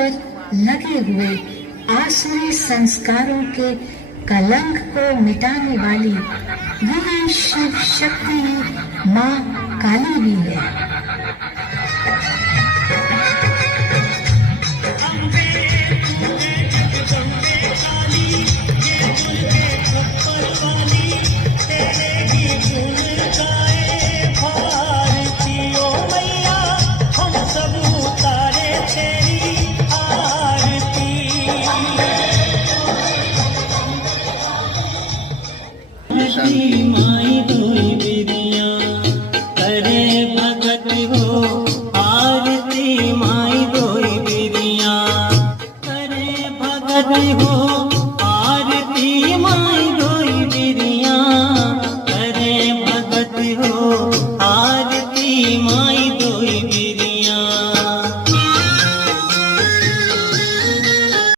पर लगे हुए आसुरी संस्कारों के कलंक को मिटाने वाली वही शिव शक्ति माँ काली भी है। माई धोई बिरिया करे भगत हो आरती, माई धोई बिरिया करे भगत हो आरती, माई धोई बिरिया करे भगत हो आरती, माई